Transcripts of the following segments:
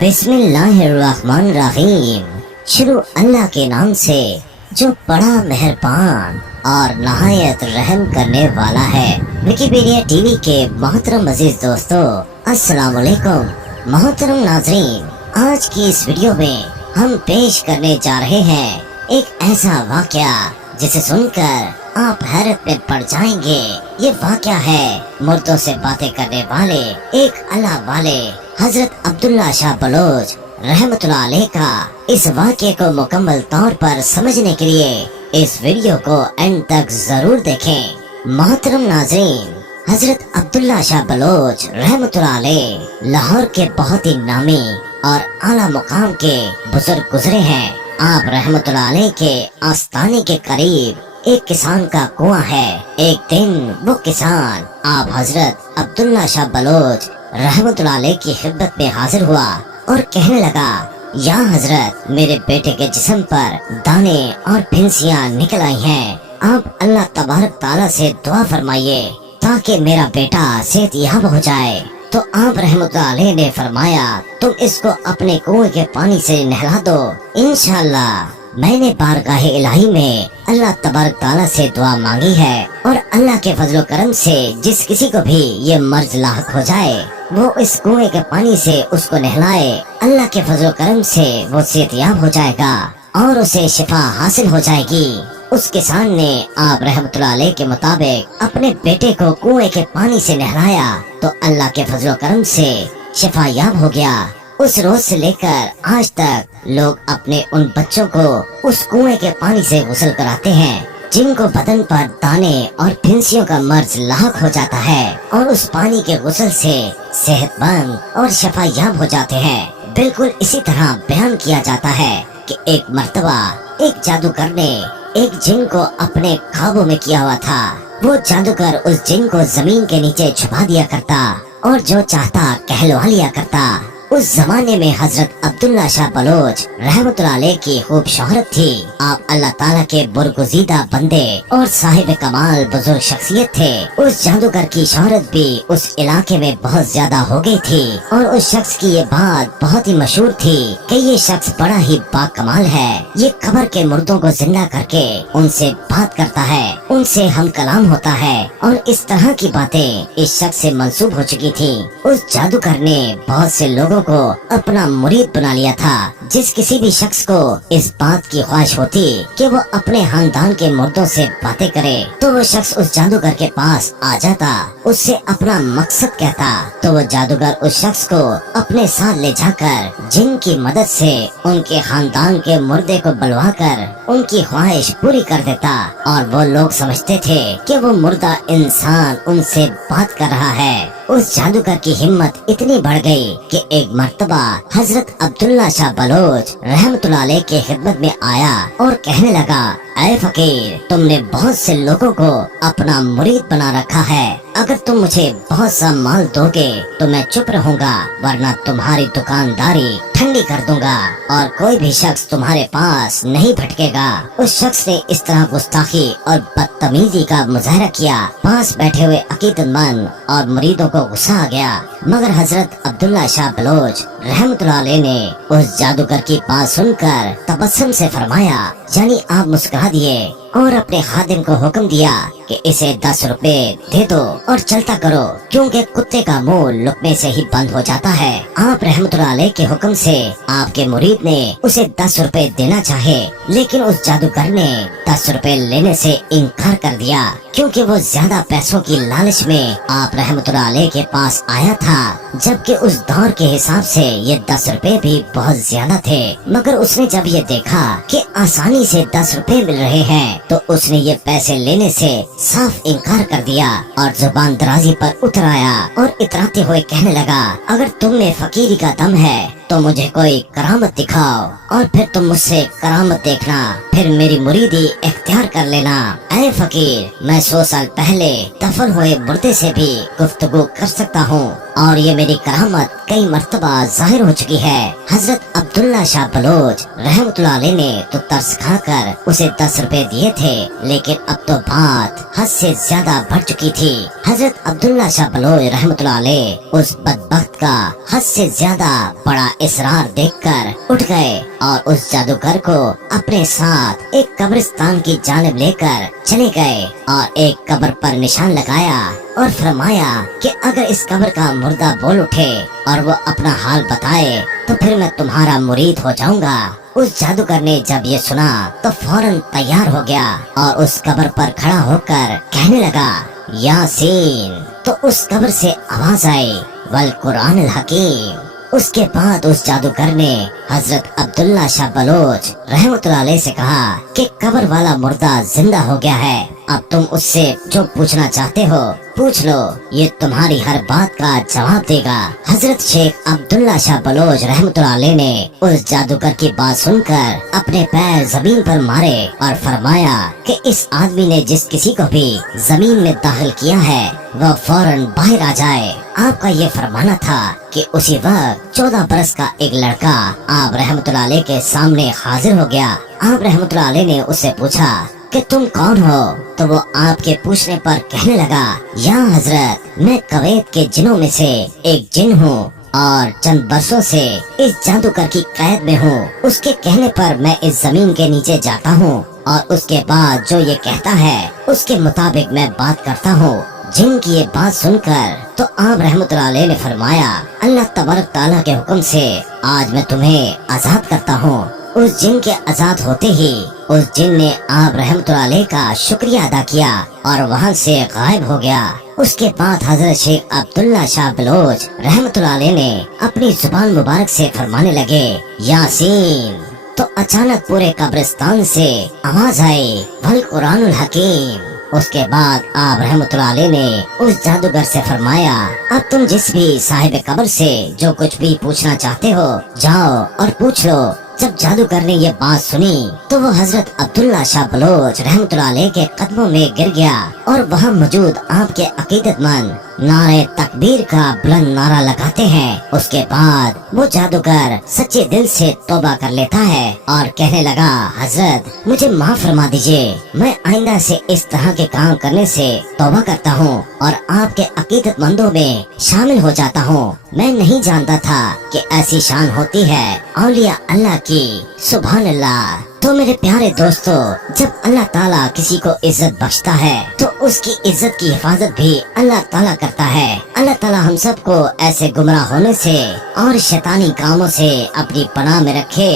बिस्मिल्लाहिर्रहमानिर्रहीम। शुरू अल्लाह के नाम से जो बड़ा मेहरबान और नहायत रहम करने वाला है। विकिपीडिया टीवी के मोहतरम अजीज दोस्तों, अस्सलाम वालेकुम। मोहतरम नाजरीन, आज की इस वीडियो में हम पेश करने जा रहे हैं एक ऐसा वाकया जिसे सुनकर आप हैरत में पड़ जाएंगे। ये वाकया है मुर्दों से बातें करने वाले एक अल्लाह वाले हजरत अब्दुल्ला शाह बलोच रहमतुल्लाह अलैह का। इस वाक़ये को मुकम्मल तौर पर समझने के लिए इस वीडियो को एंड तक जरूर देखें। मोहतरम नाज़रीन, हजरत अब्दुल्ला शाह बलोच रहमतुल्लाह अलैह लाहौर के बहुत ही नामी और आला मुकाम के बुजुर्ग गुजरे हैं। आप रहमतुल्लाह अलैह के आस्ताने के करीब एक किसान का कुआं है। एक दिन वो किसान आप हजरत अब्दुल्ला शाह बलोच रहमतुल्लाह अलैह की खिदमत में हाजिर हुआ और कहने लगा, या हजरत, मेरे बेटे के जिस्म पर दाने और फिंसियां निकल आई हैं। आप अल्लाह तबारक ताला से दुआ फरमाइए ताकि मेरा बेटा सेहतयाब हो जाए। तो आप रहमतुल्लाह अलैह ने फरमाया, तुम इसको अपने कुएं के पानी से नहला दो, इंशाअल्लाह। मैंने बारगाहे इलाही में अल्लाह तबारक ताला से दुआ मांगी है और अल्लाह के फजलो करम से जिस किसी को भी ये मर्ज लाहक हो जाए वो इस कुएं के पानी से उसको नहलाए, अल्लाह के फजलो करम से वो सेहतयाब हो जाएगा और उसे शिफा हासिल हो जाएगी। उस किसान ने आप रहमतुल्लाह अलैह के मुताबिक अपने बेटे को कुएं के पानी से नहलाया तो अल्लाह के फजलो करम से शिफा याब हो गया। उस रोज से लेकर आज तक लोग अपने उन बच्चों को उस कुएं के पानी से गुस्ल कराते हैं जिनको बदन पर दाने और फिंसियों का मर्ज लाहक हो जाता है और उस पानी के गुस्ल से सेहतमंद और शफायाब हो जाते हैं। बिल्कुल इसी तरह बयान किया जाता है कि एक मर्तबा एक जादूगर ने एक जिन को अपने काबू में किया हुआ था। वो जादूगर उस जिन को जमीन के नीचे छुपा दिया करता और जो चाहता कहलवा लिया करता। उस जमाने में हजरत अब्दुल्ला शाह बलोच रहमतुल्लाह अलैह की खूब शोहरत थी। आप अल्लाह ताला के बुरगुज़ीदा बंदे और साहिब कमाल बुजुर्ग शख्सियत थे। उस जादूगर की शोहरत भी उस इलाके में बहुत ज्यादा हो गई थी और उस शख्स की ये बात बहुत ही मशहूर थी कि ये शख्स बड़ा ही बाकमाल है। ये कब्र के मुर्दों को जिंदा करके उनसे बात करता है, उनसे हम कलाम होता है और इस तरह की बातें इस शख्स से मंसूब हो चुकी थी। उस जादूगर ने बहुत से लोगों को अपना मुरीद बना लिया था। जिस किसी भी शख्स को इस बात की ख्वाहिश होती कि वो अपने खानदान के मुर्दों से बातें करे तो वो शख्स उस जादूगर के पास आ जाता, उससे अपना मकसद कहता तो वो जादूगर उस शख्स को अपने साथ ले जाकर जिन की मदद से उनके खानदान के मुर्दे को बुलवा कर उनकी ख्वाहिश पूरी कर देता और वो लोग समझते थे कि वो मुर्दा इंसान उनसे बात कर रहा है। उस जादूगर की हिम्मत इतनी बढ़ गई कि एक मर्तबा हजरत अब्दुल्ला शाह बलोच रहमतुल्लाह अलैह के खिदमत में आया और कहने लगा, ऐ फकीर, तुमने बहुत से लोगों को अपना मुरीद बना रखा है। अगर तुम मुझे बहुत सा माल दोगे तो मैं चुप रहूंगा, वरना तुम्हारी दुकानदारी ठंडी कर दूंगा और कोई भी शख्स तुम्हारे पास नहीं भटकेगा। उस शख्स ने इस तरह गुस्ताखी और बदतमीजी का मुजाहरा किया, पास बैठे हुए अकीदतमंद और मुरीदों को गुस्सा आ गया। मगर हजरत अब्दुल्ला शाह बलोच रहमतुल्लाह अलैह ने उस जादूगर की बात सुनकर तबस्सुम से फरमाया, यानी आप मुस्कुरा दिए और अपने खादिम को हुक्म दिया कि इसे 10 रुपए दे दो और चलता करो, क्योंकि कुत्ते का मुंह लुकमे से ही बंद हो जाता है। आप रहमतुल्लाह अलैह के हुक्म से आपके मुरीद ने उसे 10 रुपए देना चाहे, लेकिन उस जादूगर ने 10 रुपए लेने से इनकार कर दिया, क्योंकि वो ज्यादा पैसों की लालच में आप रहमतुल्लाह अलैह के पास आया था, जबकि उस दौर के हिसाब से ये 10 रुपए भी बहुत ज्यादा थे। मगर उसने जब ये देखा कि आसानी से 10 रुपए मिल रहे हैं तो उसने ये पैसे लेने से साफ इनकार कर दिया और जुबान दराजी पर उतर आया और इतराते हुए कहने लगा, अगर तुम में फकीरी का दम है तो मुझे कोई करामत दिखाओ और फिर तुम मुझसे करामत देखना, फिर मेरी मुरीदी इख्तियार कर लेना। ऐ फकीर, मैं 100 साल पहले दफन हुए मुर्दे से भी गुफ्तगू कर सकता हूँ और ये मेरी करामत कई मर्तबा जाहिर हो चुकी है। हजरत अब्दुल्ला शाह बलोच रहमतुल्लाह अलैह ने तो तरस खाकर उसे 10 रुपए दिए थे, लेकिन अब तो बात हद से ज्यादा बढ़ चुकी थी। हजरत अब्दुल्ला शाह बलोच रहमतुल्लाह अलैह उस बदबख्त का हद से ज्यादा बड़ा इसरार देखकर उठ गए और उस जादूगर को अपने साथ एक कब्रिस्तान की जानिब लेकर चले गए और एक कब्र पर निशान लगाया और फरमाया कि अगर इस कब्र का मुर्दा बोल उठे और वो अपना हाल बताए तो फिर मैं तुम्हारा मुरीद हो जाऊंगा। उस जादूगर ने जब ये सुना तो फौरन तैयार हो गया और उस कब्र पर खड़ा होकर कहने लगा, यासीन। तो उस कब्र से आवाज आई, वल कुरान अल हकीम। उसके बाद उस जादूगर ने हजरत अब्दुल्ला शाह बलोच रहमतुल्लाह अलैह से कहा कि कब्र वाला मुर्दा जिंदा हो गया है, अब तुम उससे जो पूछना चाहते हो पूछ लो, ये तुम्हारी हर बात का जवाब देगा। हजरत शेख अब्दुल्ला शाह बलोच रहमतुल्लाह अलैह ने उस जादूगर की बात सुनकर अपने पैर जमीन पर मारे और फरमाया कि इस आदमी ने जिस किसी को भी जमीन में दाखिल किया है वह फौरन बाहर आ जाए। आपका ये फरमाना था कि उसी वक्त 14 बरस का एक लड़का आप रहमतुल्लाह अलैह के सामने हाजिर हो गया। आप रहमतुल्लाह अलैह ने उससे पूछा कि तुम कौन हो? तो वो आपके पूछने पर कहने लगा, या हजरत, मैं कवैत के जिनों में से एक जिन हूँ और चंद बरसों से इस जादूगर की कैद में हूँ। उसके कहने पर मैं इस जमीन के नीचे जाता हूँ और उसके बाद जो ये कहता है उसके मुताबिक मैं बात करता हूँ। जिन की ये बात सुनकर तो आप रहमतुल्लाह अलैह ने फरमाया, अल्लाह तबारक ताला के हुक्म से आज मैं तुम्हें आजाद करता हूँ। उस जिन के आजाद होते ही उस जिन ने आप रहमतुल्लाह अलैह का शुक्रिया अदा किया और वहाँ से गायब हो गया। उसके बाद हजरत शेख अब्दुल्ला शाह बलोच रहमतुल्लाह अलैह ने अपनी जुबान मुबारक से फरमाने लगे, यासीन। तो अचानक पूरे कब्रिस्तान से आवाज आई, वल कुरानुल हकीम। उसके बाद आप रहमतुल्लाह अलैह ने उस जादूगर से फरमाया, अब तुम जिस भी साहिब कब्र से जो कुछ भी पूछना चाहते हो जाओ और पूछ लो। जब जादूगर ने ये बात सुनी तो वो हजरत अब्दुल्ला शाह बलोच रहमतुल्लाह अलैह के कदमों में गिर गया और वहाँ मौजूद आपके अकीदतमंद नारे तकबीर का बुलंद नारा लगाते हैं। उसके बाद वो जादूगर सच्चे दिल से तौबा कर लेता है और कहने लगा, हजरत मुझे माफ फरमा दीजिए, मैं आइंदा से इस तरह के काम करने से तौबा करता हूँ और आपके अकीदतमंदों में शामिल हो जाता हूँ। मैं नहीं जानता था कि ऐसी शान होती है औलिया अल्लाह की। सुभान अल्लाह। तो मेरे प्यारे दोस्तों, जब अल्लाह ताला किसी को इज्जत बख्शता है तो उसकी इज्जत की हिफाजत भी अल्लाह ताला करता है। अल्लाह ताला हम सबको ऐसे गुमराह होने से और शैतानी कामों से अपनी पनाह में रखे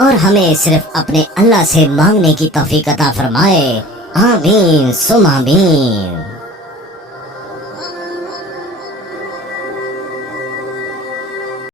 और हमें सिर्फ अपने अल्लाह से मांगने की तौफीक अता फरमाए। आमीन सुम आमीन।